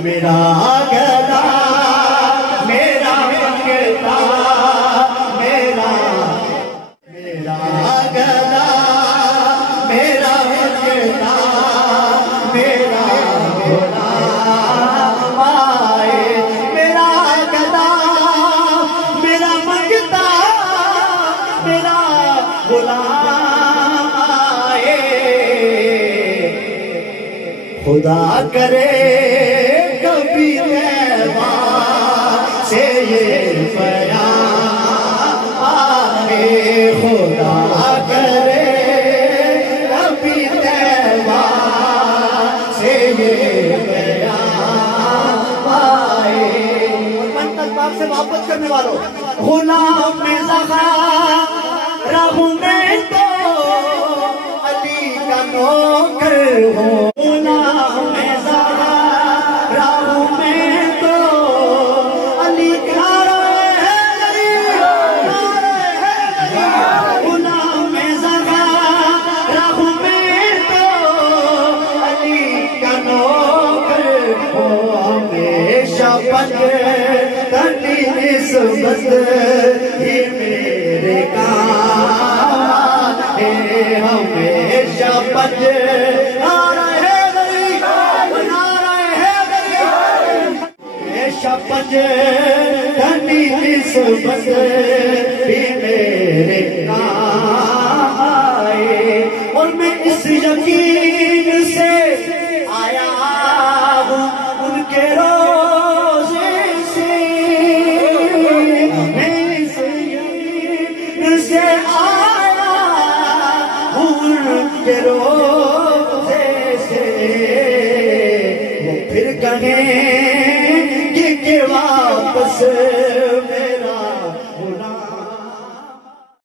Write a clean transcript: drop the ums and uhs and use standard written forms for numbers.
میرا گلا میرا منگتا میرا گلا میرا منگتا میرا غلام آئے میرا گلا میرا منگتا میرا غلام آئے خدا کرے کبھی طیبہ سے یہ پیام آئے خدا کرے کبھی طیبہ سے یہ پیام آئے من تک سے محبت کرنے والوں غلام زہرا ہوں میں تو علی کا نوکر ہوں غلام زہرا ہوں میں تو علی کا غلام زہرا ہوں میں تو علی کا نوکر ہوں ہمیشہ تنی نسبت ہی میرے کام ہے ہمیشہ تنی نسبت ہی میرے کام آئے اور میں اس یقین سے آیا ہوں ان کے روزے سے میں اس یقین سے آیا ہوں ان کے روزے سے وہ پھر کہیں کہ واپس